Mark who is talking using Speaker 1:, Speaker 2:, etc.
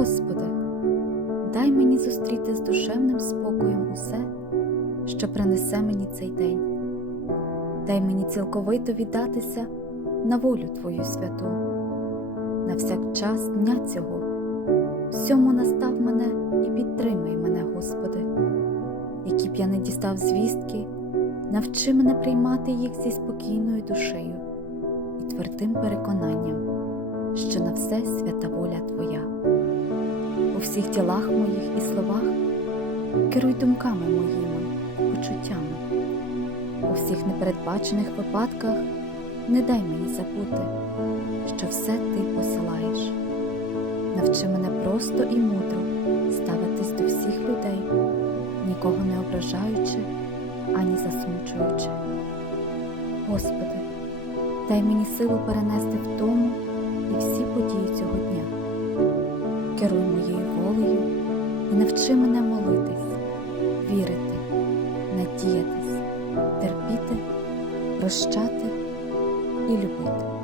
Speaker 1: Господи, дай мені зустріти з душевним спокоєм усе, що принесе мені цей день. Дай мені цілковито віддатися на волю Твою святу, на всяк час дня цього, всьому настав мене і підтримай мене, Господи, які б я не дістав звістки, навчи мене приймати їх зі спокійною душею і твердим переконанням, що на все свята воля всіх ділах моїх і словах керуй думками моїми, почуттями. У всіх непередбачених випадках не дай мені забути, що все ти посилаєш. Навчи мене просто і мудро ставитись до всіх людей, нікого не ображаючи ані засмучуючи. Господи, дай мені силу перенести втому і всі події цього дня. Керуй моєю волею і навчи мене молитись, вірити, надіятись, терпіти, прощати і любити.